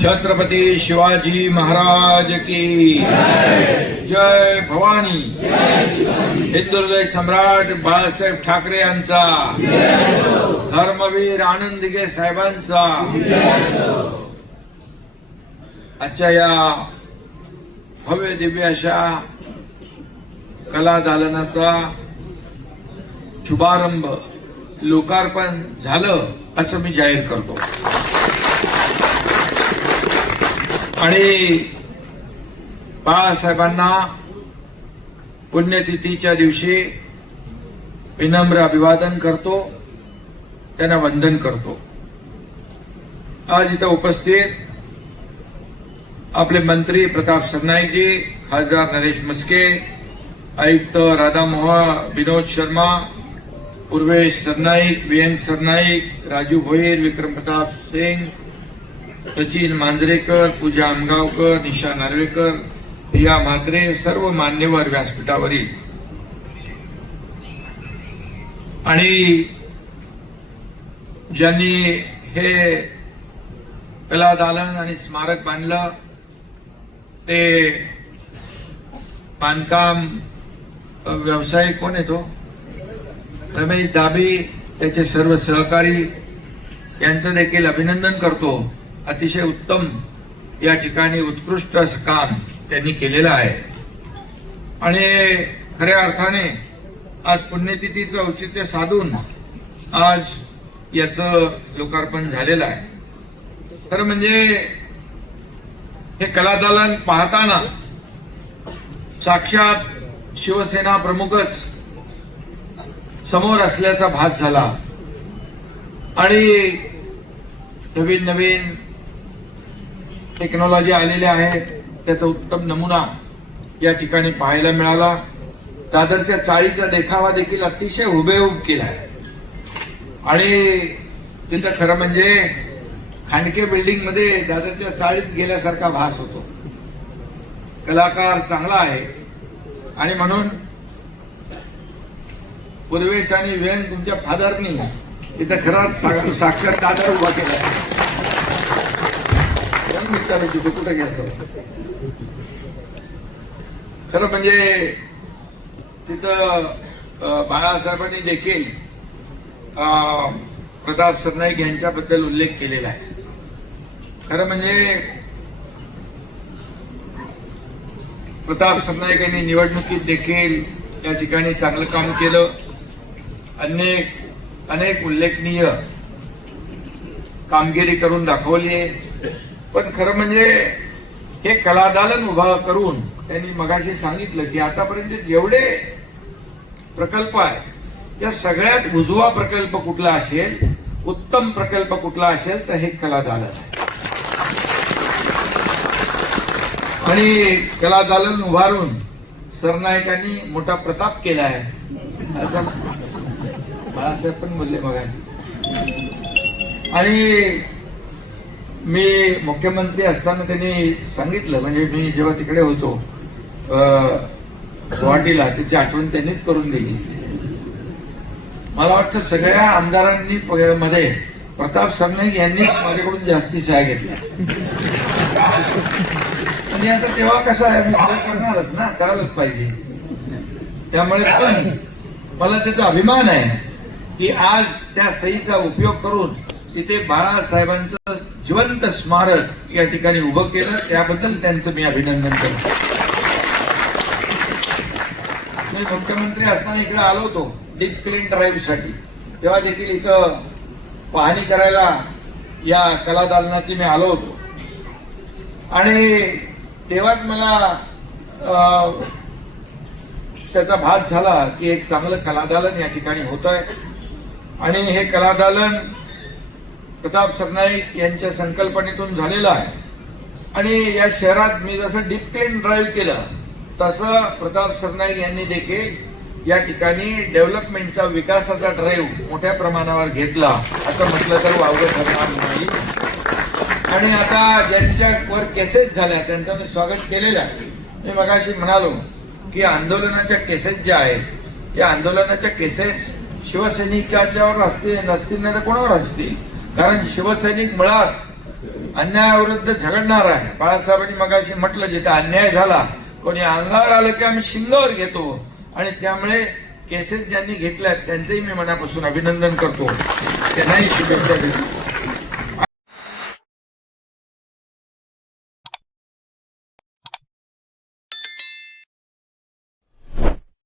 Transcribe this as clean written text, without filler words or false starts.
छत्रपती शिवाजी महाराज की जय भवानी. हिंदू हृदय सम्राट बाळासाहेब ठाकरे यांचा, धर्मवीर आनंद दिघे साहेबांचा. आजच्या या भव्य दिव्य अशा कला दालनाचा शुभारंभ, लोकार्पण झालं असं मी जाहीर करतो. आणि बाळासाहेबांना पुण्यतिथीच्या दिवशी विनम्र अभिवादन करतो, त्यांना वंदन करतो. आज इथं उपस्थित आपले मंत्री प्रताप सरनाईकजी, खासदार नरेश म्हस्के, आयुक्त राधामोहन, विनोद शर्मा, पूर्वेश सरनाईक, वियंग सरनाईक, राजू भोईर, विक्रम प्रताप सिंग, सचिन मांजरेकर, पूजा आमगावकर, निशा नार्वेकर, प्रिया म्हात्रे, सर्व मान्यवर व्यासपीठावरील आणि ज्यांनी हे कला दालन आणि स्मारक बांधलं, ते बांधकाम व्यावसायिक कोण आहे तो रमेश दाबी, त्याचे सर्व सहकारी यांचं देखील अभिनंदन करतो. अतिशय उत्तम या ठिकाणी उत्कृष्ट असं काम त्यांनी केलेलं आहे. आणि खऱ्या अर्थाने आज पुण्यतिथीचं औचित्य साधून आज याचं लोकार्पण झालेलं आहे. खरं म्हणजे हे कलादालन पाहताना साक्षात शिवसेना प्रमुखच समोर असल्याचा भास झाला. आणि नवीन नवीन टेक्नॉलॉजी आलेल्या आहेत, त्याचा उत्तम नमुना या ठिकाणी पाहायला मिळाला. दादरच्या चाळीचा देखावा देखील अतिशय हुबेहूब केला आहे. आणि तिथं खरं म्हणजे खांडके बिल्डिंग मध्ये दादरच्या चाळीत गेल्यासारखा भास होतो. कलाकार चांगला आहे आणि म्हणून पूर्वेश आणि व्यंग तुमच्या फादरनी इथं खरंच साक्षात दादर उभा केला. तिथे कुठं घ्यायचं खरं म्हणजे तिथं बाळासाहेबांनी देखील प्रताप सरनाईक यांच्याबद्दल उल्लेख केलेला आहे. खरं म्हणजे प्रताप सरनाईक यांनी निवडणुकीत देखील या ठिकाणी चांगलं काम केलं. अनेक उल्लेखनीय कामगिरी करून दाखवली आहे. पण खरं म्हणजे हे कलादालन उभा करून त्यांनी मगाशी सांगितलं की आतापर्यंत जेवढे प्रकल्प आहेत या सगळ्यात उजवा प्रकल्प कुठला असेल, उत्तम प्रकल्प कुठला असेल तर हे कलादालन आहे. आणि कलादालन उभारून सरनाईकांनी मोठा प्रताप केला आहे असं बाळासाहेब पण बोलले मगाशी. आणि मी मुख्यमंत्री असताना त्यांनी सांगितलं, म्हणजे मी जेव्हा तिकडे होतो गुवाहाटीला, त्याची आठवण त्यांनीच करून दिली. मला वाटतं सगळ्या आमदारांनी मध्ये प्रताप सरनाईक यांनीच माझ्याकडून जास्ती सह्या घेतल्या. आणि आता तेव्हा कसं आहे, मी सह्या करणारच ना, करायलाच पाहिजे. त्यामुळे पण मला त्याचा अभिमान आहे की आज त्या सहीचा उपयोग करून तिथे बाळासाहेबांचं जिवंत स्मारक या ठिकाणी उभं केलं. त्याबद्दल त्यांचं मी अभिनंदन करतो. मी मुख्यमंत्री असताना इकडे आलो होतो डीप क्लीन ड्राईव्ह साठी, तेव्हा देखील इथं पाहणी करायला या कलादालनाची मी आलो होतो. आणि तेव्हाच मला त्याचा भास झाला की एक चांगलं कलादालन या ठिकाणी होत आहे. आणि हे कलादालन प्रताप सरनाईक यांच्या संकल्पनेतून झालेलं आहे. आणि या शहरात मी जसं डीप क्लीन ड्राईव्ह केलं तसं प्रताप सरनाईक यांनी देखील या ठिकाणी डेव्हलपमेंटचा, विकासाचा ड्राईव्ह मोठ्या प्रमाणावर घेतला असं म्हटलं तर वावगं ठरणार नाही. आणि आता ज्यांच्यावर केसेस झाल्या त्यांचं मी स्वागत केलेलं आहे. मी मगाशी म्हणालो की आंदोलनाच्या केसेस ज्या आहेत त्या आंदोलनाच्या केसेस शिवसैनिकाच्यावर असतील नसतील नाही तर कोणावर असतील. कारण शिवसैनिक मुळात अन्यायाविरुद्ध झगडणार आहे. बाळासाहेबांनी मगाशी म्हटलं, जिथे अन्याय झाला, कोणी अंगावर आलं की आम्ही शिंगावर घेतो. आणि त्यामुळे केसेस ज्यांनी घेतल्यात त्यांचंही मी मनापासून अभिनंदन करतो, त्यांनाही शुभेच्छा देतो.